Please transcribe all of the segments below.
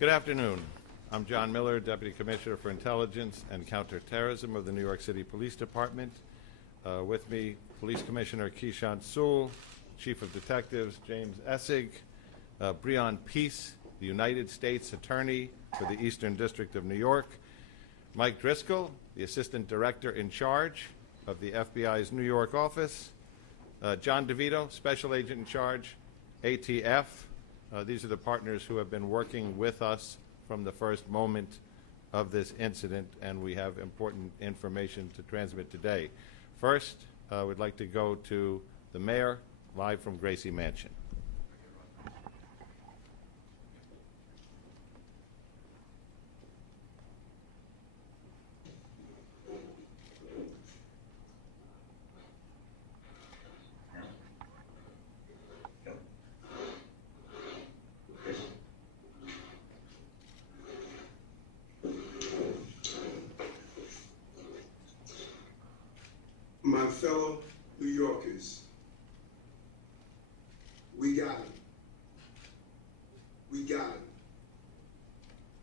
Good afternoon. I'm John Miller, Deputy Commissioner for Intelligence and Counterterrorism of the New York City Police Department. With me, Police Commissioner Keishant Sewell, Chief of Detectives James Essig, Breon Peace, the United States Attorney for the Eastern District of New York, Mike Driscoll, the Assistant Director in charge of the FBI's New York office, John DeVito, Special Agent in charge, ATF. These are the partners who have been working with us from the first moment of this incident, and we have important information to transmit today. First, we'd like to go to the Mayor, live from Gracie Mansion. My fellow New Yorkers, we got it. We got it.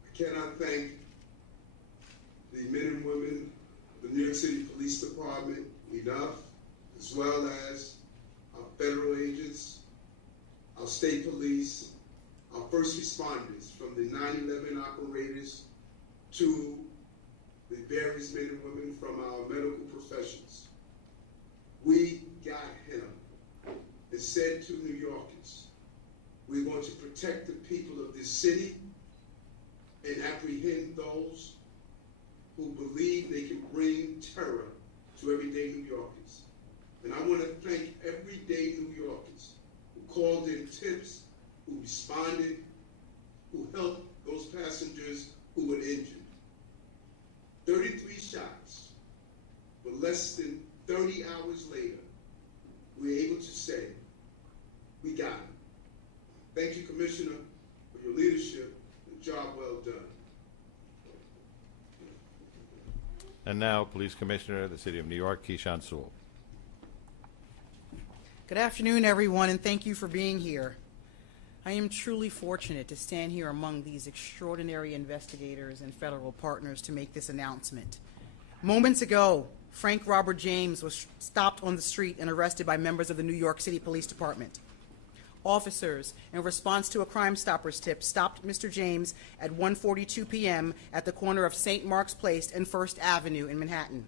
I cannot thank the men and women of the New York City Police Department enough, as well as our federal agents, our state police, our first responders, from the 9/11 operators to the various men and women from our medical professions. We got him and said to New Yorkers, we're going to protect the people of this city and apprehend those who believe they can bring terror to everyday New Yorkers. And I want to thank everyday New Yorkers who called in tips, who responded, who helped those passengers who were injured. 33 shots, but less than 30 hours later, we're able to say, we got it. Thank you, Commissioner, for your leadership and job well done. And now, Police Commissioner of the City of New York, Keishant Sewell. Good afternoon, everyone, and thank you for being here. I am truly fortunate to stand here among these extraordinary investigators and federal partners to make this announcement. Moments ago, Frank Robert James was stopped on the street and arrested by members of the New York City Police Department. Officers, in response to a Crime Stoppers tip, stopped Mr. James at 1:42 p.m. at the corner of St. Mark's Place and First Avenue in Manhattan.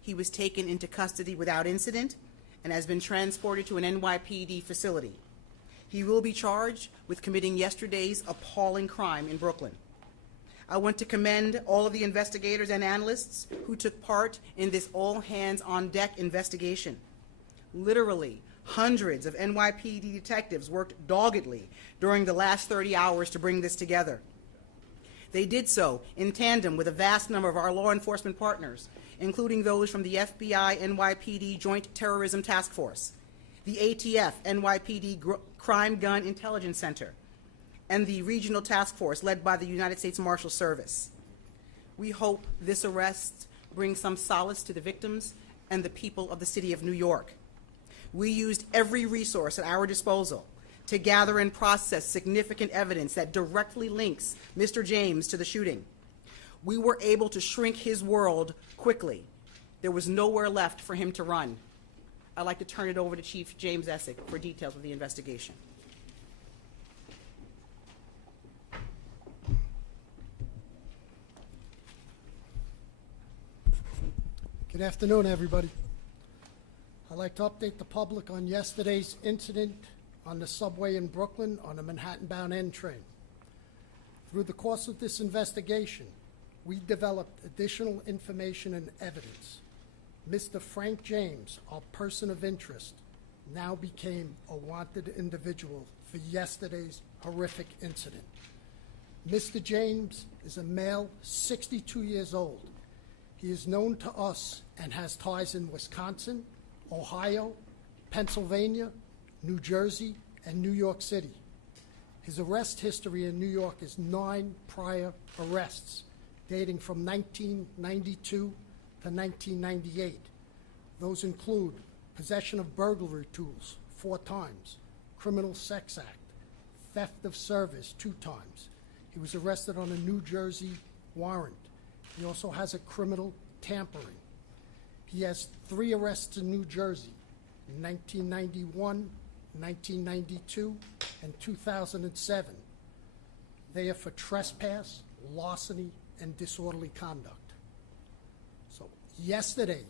He was taken into custody without incident and has been transported to an NYPD facility. He will be charged with committing yesterday's appalling crime in Brooklyn. I want to commend all of the investigators and analysts who took part in this all-hands-on-deck investigation. Literally, hundreds of NYPD detectives worked doggedly during the last 30 hours to bring this together. They did so in tandem with a vast number of our law enforcement partners, including those from the FBI NYPD Joint Terrorism Task Force, the ATF NYPD Crime Gun Intelligence Center, and the Regional Task Force led by the United States Marshal Service. We hope this arrest brings some solace to the victims and the people of the city of New York. We used every resource at our disposal to gather and process significant evidence that directly links Mr. James to the shooting. We were able to shrink his world quickly. There was nowhere left for him to run. I'd like to turn it over to Chief James Essig for details of the investigation. Good afternoon, everybody. I'd like to update the public on yesterday's incident on the subway in Brooklyn on a Manhattan-bound N train. Through the course of this investigation, we developed additional information and evidence. Mr. Frank James, our person of interest, now became a wanted individual for yesterday's horrific incident. Mr. James is a male, 62 years old. He is known to us and has ties in Wisconsin, Ohio, Pennsylvania, New Jersey, and New York City. His arrest history in New York is 9 prior arrests, dating from 1992 to 1998. Those include possession of burglary tools 4 times, criminal sex act, theft of service 2 times. He was arrested on a New Jersey warrant. He also has a criminal tampering. He has 3 arrests in New Jersey in 1991, 1992, and 2007. They are for trespass, larceny, and disorderly conduct. So yesterday,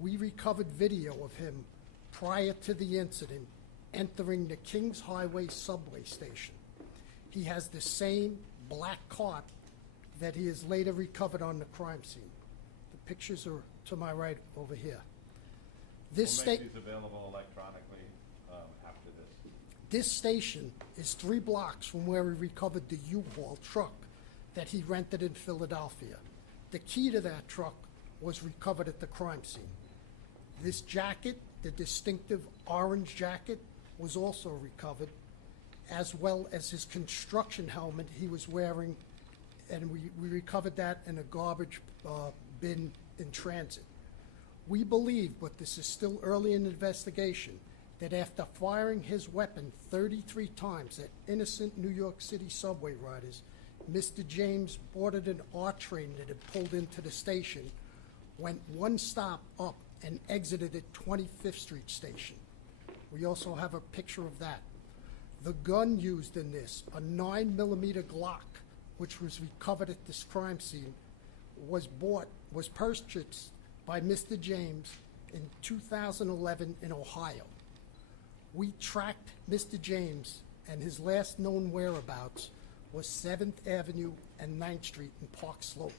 we recovered video of him prior to the incident entering the Kings Highway subway station. He has the same black cart that he has later recovered on the crime scene. The pictures are to my right over here. This We'll make these available electronically after this. This station is 3 blocks from where we recovered the U-Haul truck that he rented in Philadelphia. The key to that truck was recovered at the crime scene. This jacket, the distinctive orange jacket, was also recovered, as well as his construction helmet he was wearing, and we recovered that in a garbage bin in transit. We believe, but this is still early in the investigation, that after firing his weapon 33 times at innocent New York City subway riders, Mr. James boarded an R train that had pulled into the station, went 1 stop up, and exited at 25th Street Station. We also have a picture of that. The gun used in this, a 9mm Glock, which was recovered at this crime scene, was purchased by Mr. James in 2011 in Ohio. We tracked Mr. James, and his last known whereabouts was 7th Avenue and 9th Street in Park Slope,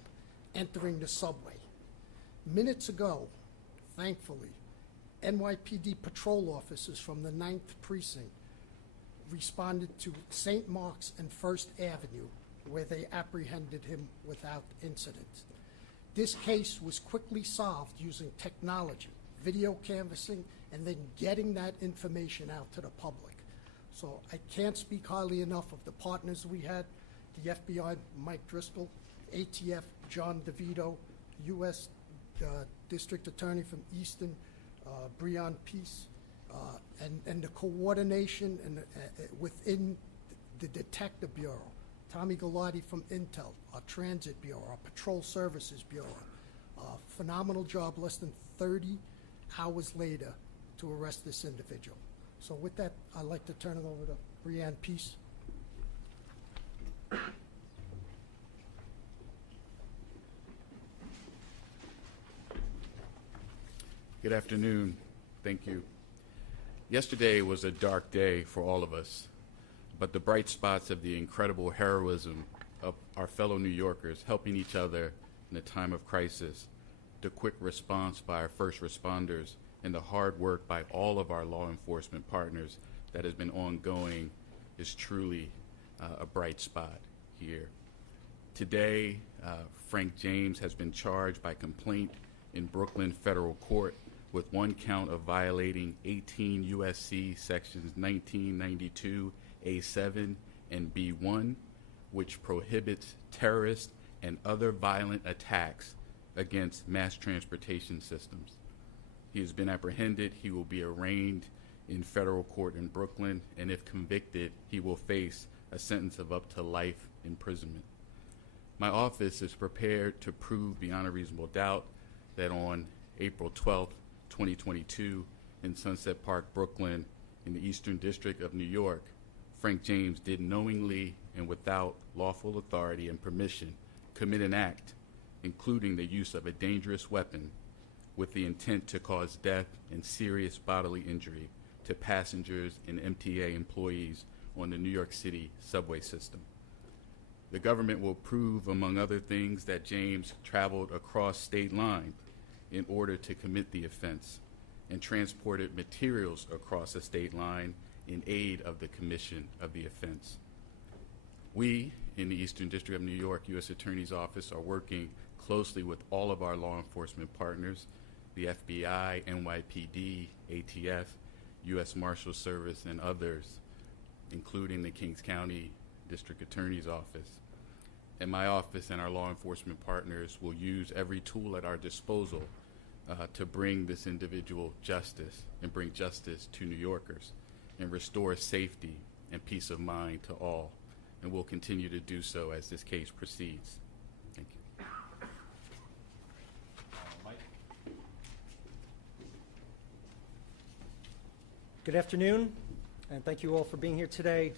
entering the subway. Minutes ago, thankfully, NYPD patrol officers from the 9th Precinct responded to St. Mark's and 1st Avenue, where they apprehended him without incident. This case was quickly solved using technology, video canvassing, and then getting that information out to the public. So I can't speak highly enough of the partners we had, the FBI, Mike Driscoll, ATF, John DeVito, U.S. District Attorney from Easton, Breon Peace, and the coordination and within the Detective Bureau, Tommy Galati from Intel, our Transit Bureau, our Patrol Services Bureau. Phenomenal job, less than 30 hours later to arrest this individual. So with that, I'd like to turn it over to Breon Peace. Good afternoon. Thank you. Yesterday was a dark day for all of us, but the bright spots of the incredible heroism of our fellow New Yorkers helping each other in a time of crisis, the quick response by our first responders, and the hard work by all of our law enforcement partners that has been ongoing is truly a bright spot here. Today, Frank James has been charged by complaint in Brooklyn Federal Court with 1 count of violating 18 U.S.C. sections 1992 A7 and B1, which prohibits terrorist and other violent attacks against mass transportation systems. He has been apprehended. He will be arraigned in federal court in Brooklyn, and if convicted, he will face a sentence of up to life imprisonment. My office is prepared to prove beyond a reasonable doubt that on April 12th, 2022, in Sunset Park, Brooklyn, in the Eastern District of New York, Frank James did knowingly and without lawful authority and permission commit an act, including the use of a dangerous weapon, with the intent to cause death and serious bodily injury to passengers and MTA employees on the New York City subway system. The government will prove, among other things, that James traveled across state lines in order to commit the offense and transported materials across a state line in aid of the commission of the offense. We, in the Eastern District of New York U.S. Attorney's Office, are working closely with all of our law enforcement partners, the FBI, NYPD, ATF, U.S. Marshal Service, and others, including the Kings County District Attorney's Office. And my office and our law enforcement partners will use every tool at our disposal to bring this individual justice and bring justice to New Yorkers and restore safety and peace of mind to all and will continue to do so as this case proceeds. Thank you. Mike? Good afternoon, and thank you all for being here today.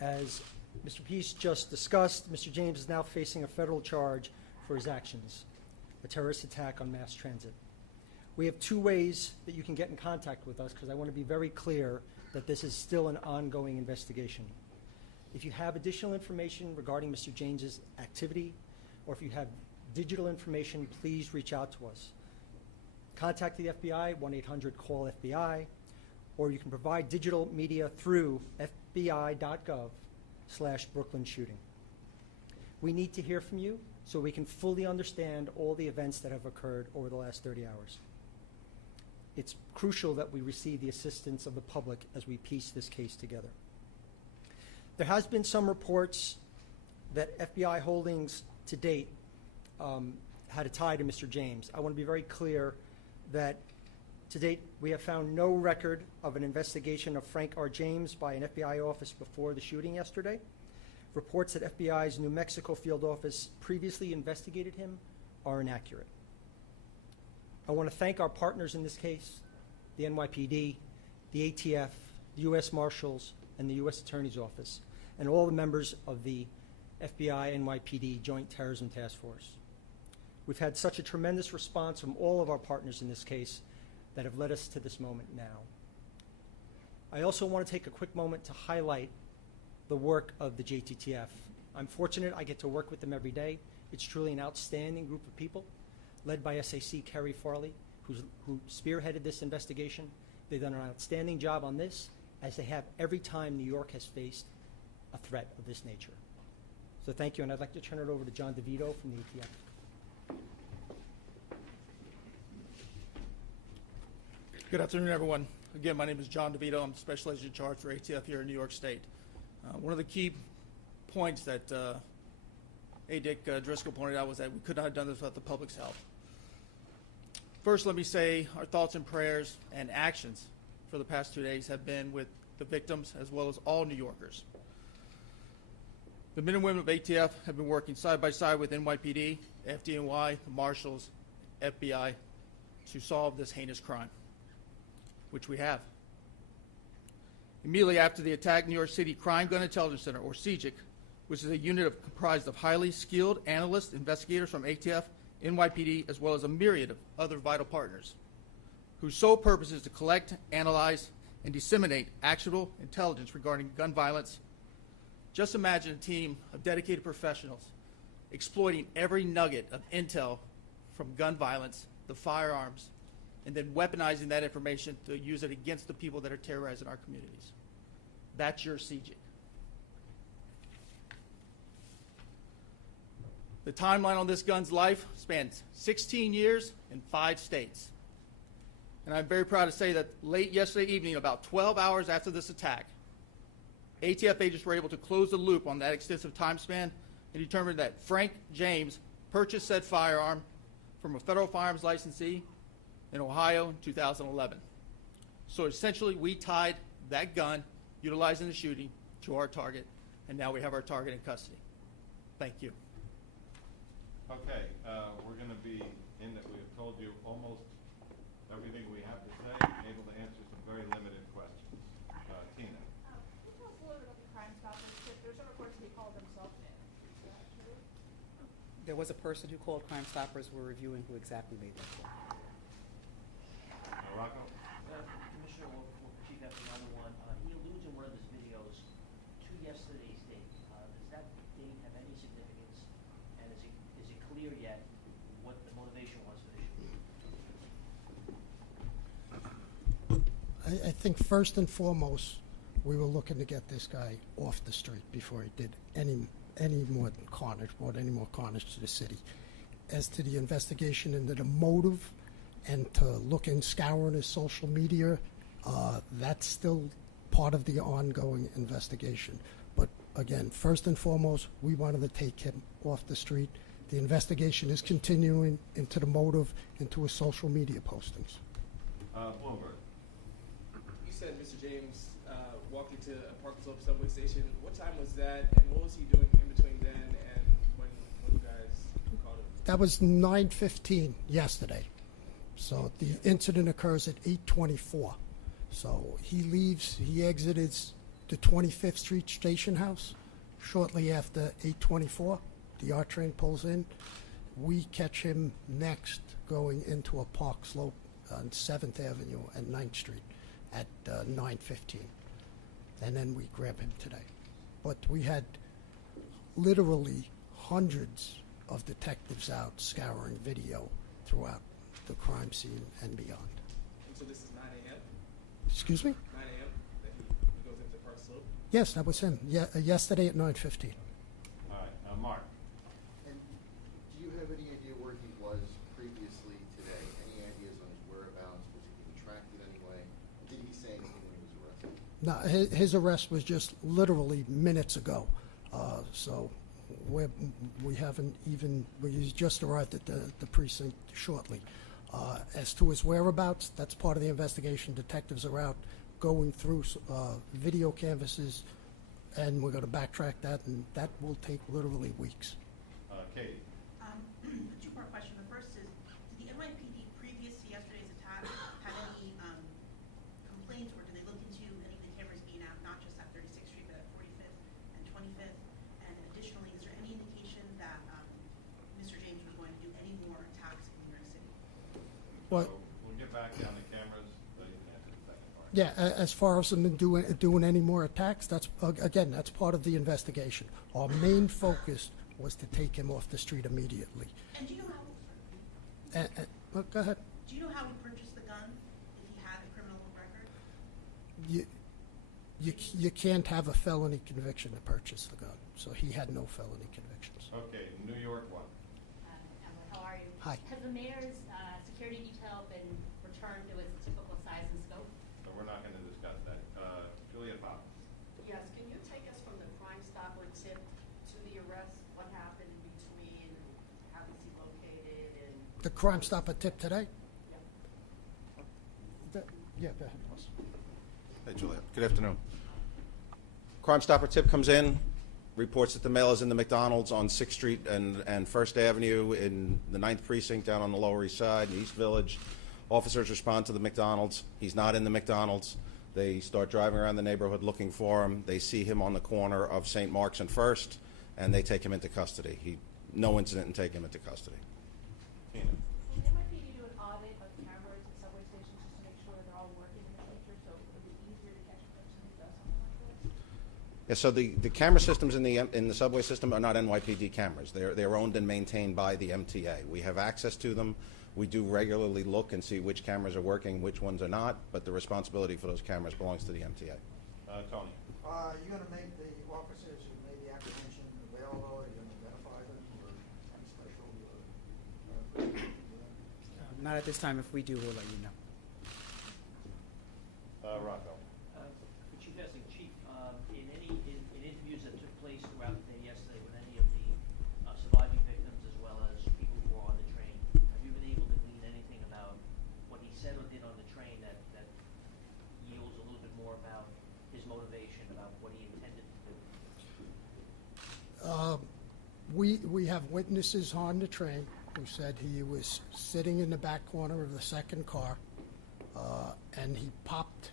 As Mr. Peace just discussed, Mr. James is now facing a federal charge for his actions, a terrorist attack on mass transit. We have two ways that you can get in contact with us, because I want to be very clear that this is still an ongoing investigation. If you have additional information regarding Mr. James's activity, or if you have digital information, please reach out to us. Contact the FBI, 1-800-CALL-FBI, or you can provide digital media through fbi.gov/Brooklyn shooting. We need to hear from you so we can fully understand all the events that have occurred over the last 30 hours. It's crucial that we receive the assistance of the public as we piece this case together. There has been some reports that FBI holdings to date had a tie to Mr. James. I want to be very clear that to date we have found no record of an investigation of Frank R. James by an FBI office before the shooting yesterday. Reports that FBI's New Mexico field office previously investigated him are inaccurate. I want to thank our partners in this case, the NYPD, the ATF, the U.S. Marshals, and the U.S. Attorney's Office, and all the members of the FBI NYPD Joint Terrorism Task Force. We've had such a tremendous response from all of our partners in this case that have led us to this moment now. I also want to take a quick moment to highlight the work of the JTTF. I'm fortunate I get to work with them every day. It's truly an outstanding group of people, led by SAC Kerry Farley, who spearheaded this investigation. They've done an outstanding job on this, as they have every time New York has faced a threat of this nature. So thank you, and I'd like to turn it over to John DeVito from the ATF. Good afternoon, everyone. Again, my name is John DeVito. I'm Special Agent in Charge for ATF here in New York State. One of the key points that A. Dick Driscoll pointed out was that we could not have done this without the public's help. First, let me say our thoughts and prayers and actions for the past 2 days have been with the victims as well as all New Yorkers. The men and women of ATF have been working side by side with NYPD, FDNY, the Marshals, FBI to solve this heinous crime, which we have. Immediately after the attack, New York City Crime Gun Intelligence Center, or CGIC, which is a unit comprised of highly skilled analysts, investigators from ATF, NYPD, as well as a myriad of other vital partners, whose sole purpose is to collect, analyze, and disseminate actionable intelligence regarding gun violence. Just imagine a team of dedicated professionals exploiting every nugget of intel from gun violence, the firearms, and then weaponizing that information to use it against the people that are terrorizing our communities. That's your CGIC. The timeline on this gun's life spans 16 years in 5 states. And I'm very proud to say that late yesterday evening, about 12 hours after this attack, ATF agents were able to close the loop on that extensive time span and determined that Frank James purchased said firearm from a federal firearms licensee in Ohio in 2011. So essentially, we tied that gun, utilizing the shooting, to our target, and now we have our target in custody. Thank you. Okay, we're going to be in that we have told you almost everything we have to say, able to answer some very limited questions. Tina. Can you tell us a little bit about the Crime Stoppers? There's some reports that he called himself in. Is that true? There was a person who called Crime Stoppers. We're reviewing who exactly made that call. Rocco? Commissioner or Chief after another one, he alludes in one of his videos to yesterday's date. Does that date have any significance? And is it clear yet what the motivation was for this shooting? I think first and foremost, we were looking to get this guy off the street before he did any more carnage, brought any more carnage to the city. As to the investigation into the motive and to look and scouring his social media, that's still part of the ongoing investigation. But again, first and foremost, we wanted to take him off the street. The investigation is continuing into the motive, into his social media postings. Bloomberg. You said Mr. James walked into a Park Slope subway station. What time was that, and what was he doing in between then and when you guys called him? That was 9:15 yesterday. So the incident occurs at 8:24. So he exited the 25th Street Station House shortly after 8:24. The R train pulls in. We catch him next going into a Park Slope on 7th Avenue and 9th Street at 9:15. And then we grab him today. But we had literally hundreds of detectives out scouring video throughout the crime scene and beyond. And so this is 9 a.m.? Excuse me? 9 a.m. that he goes into Park Slope? Yes, that was him. Yesterday at 9:15. All right, Mark. And do you have any idea where he was previously today? Any ideas on his whereabouts? Was he being tracked in any way? Did he say anything when he was arrested? No, his arrest was just literally minutes ago. So we haven't even, he's just arrived at the precinct shortly. As to his whereabouts, that's part of the investigation. Detectives are out going through video canvases, and we're going to backtrack that, and that will take literally weeks. Katie. A two-part question. The first is, did the NYPD previous to yesterday's attack have any complaints, or did they look into any of the cameras being out, not just at 36th Street, but at 45th and 25th? And additionally, is there any indication that Mr. James was going to do any more attacks in New York City? What? So we'll get back down the cameras, but you can answer the second part. Yeah, as far as them doing any more attacks, that's again, that's part of the investigation. Our main focus was to take him off the street immediately. And do you know how? Go ahead. Do you know how he purchased the gun? If he had a criminal record? You can't have a felony conviction to purchase the gun, so he had no felony convictions. Okay, New York one. Emily, how are you? Hi. Has the mayor's security detail been returned to its typical size and scope? So we're not going to discuss that. Julia Pop. Yes, can you take us from the Crime Stopper tip to the arrest? What happened in between? How was he located? And The Crime Stopper tip today? Yeah. Yeah, go ahead, boss. Hey, Julia. Good afternoon. Crime Stopper tip comes in, reports that the male is in the McDonald's on 6th Street and 1st Avenue in the 9th Precinct down on the Lower East Side, in East Village. Officers respond to the McDonald's. He's not in the McDonald's. They start driving around the neighborhood looking for him. They see him on the corner of St. Mark's and 1st, and they take him into custody. No incident and take him into custody. Tina. Will the NYPD do an audit of cameras at subway stations just to make sure they're all working in the future, so it would be easier to catch a person who does something like this? Yeah, so the camera systems in the subway system are not NYPD cameras. They're owned and maintained by the MTA. We have access to them. We do regularly look and see which cameras are working, which ones are not, but the responsibility for those cameras belongs to the MTA. Tony. Are you going to make the officers who made the apprehension available? Are you going to identify them or any special? Not at this time. If we do, we'll let you know. Rocco. For Chief Essling, Chief, in interviews that took place throughout the day yesterday with any of the surviving victims as well as people who were on the train, have you been able to glean anything about what he said or did on the train that yields a little bit more about his motivation, about what he intended to do? We have witnesses on the train who said he was sitting in the back corner of the second car, and he popped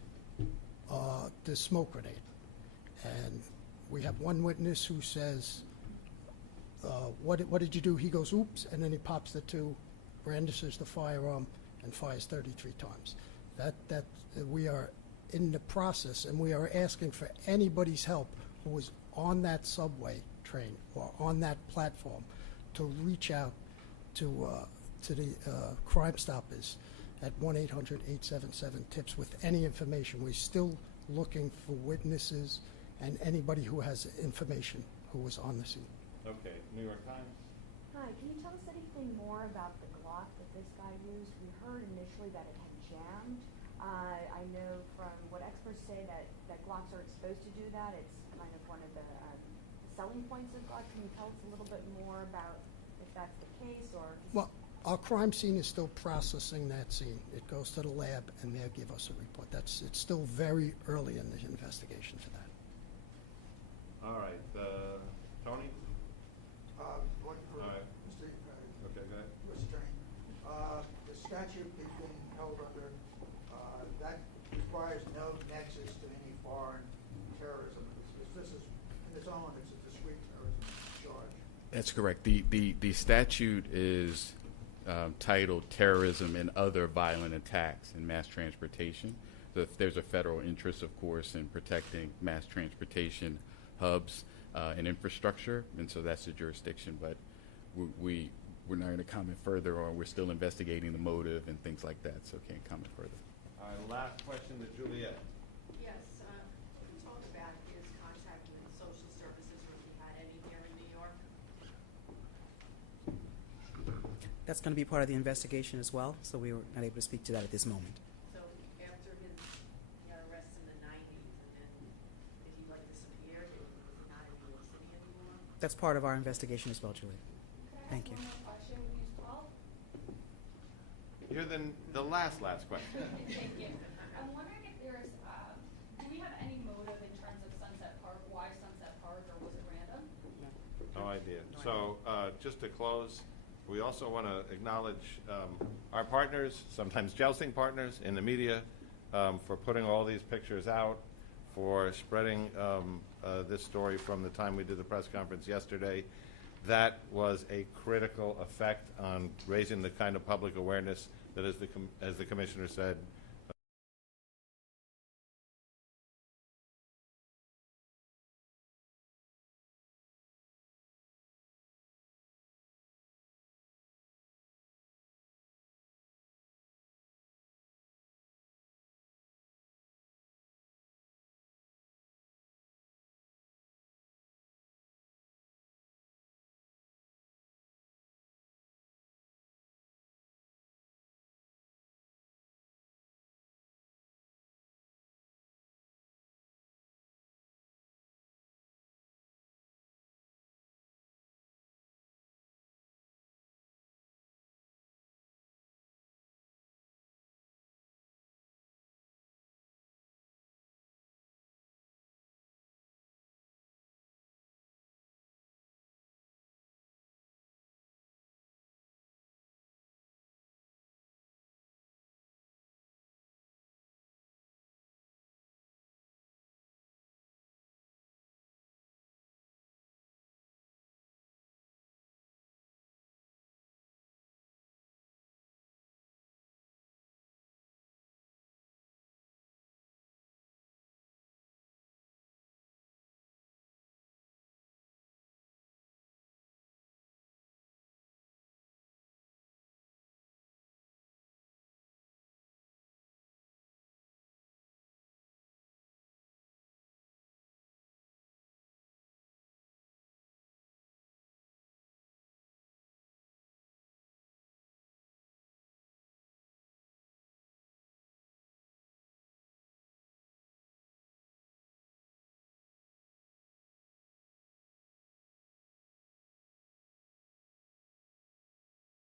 the smoke grenade. And we have one witness who says, what did you do? He goes, oops, and then he pops the two, brandishes the firearm, and fires 33 times. That we are in the process, and we are asking for anybody's help who was on that subway train or on that platform to reach out to the Crime Stoppers at 1-800-877-TIPS with any information. We're still looking for witnesses and anybody who has information who was on the scene. Okay, New York Times. Hi, can you tell us anything more about the Glock that this guy used? We heard initially that it had jammed. I know from what experts say that Glocks are exposed to do that. It's kind of one of the selling points of Glock. Can you tell us a little bit more about if that's the case or? Well, Our crime scene is still processing that scene. It goes to the lab, and they'll give us a report. It's still very early in the investigation for that. All right, Tony? What for, All right. Mr. Okay, go ahead. U.S. Attorney, the statute is being held under, that requires no nexus to any foreign terrorism. This is, in its own, it's a discrete terrorism charge. That's correct. The statute is titled Terrorism and Other Violent Attacks in Mass Transportation. So there's a federal interest, of course, in protecting mass transportation hubs and infrastructure, and so that's the jurisdiction. But we're not going to comment further, or we're still investigating the motive and things like that, so can't comment further. All right, last question to Juliet. Yes, we talked about his contact with social services, or if he had any here in New York. That's going to be part of the investigation as well, so we were not able to speak to that at this moment. So after he got arrested in the 90s, and then did he like disappear? Was he not in New York City anymore? That's part of our investigation as well, Julie. Thank you. One more question, we use 12. You're the last question. Thank you. I'm wondering if there's, do we have any motive in terms of Sunset Park? Why Sunset Park, or was it random? No idea. So just to close, we also want to acknowledge our partners, sometimes jousting partners in the media, for putting all these pictures out, for spreading this story from the time we did the press conference yesterday. That was a critical effect on raising the kind of public awareness that, as the Commissioner said,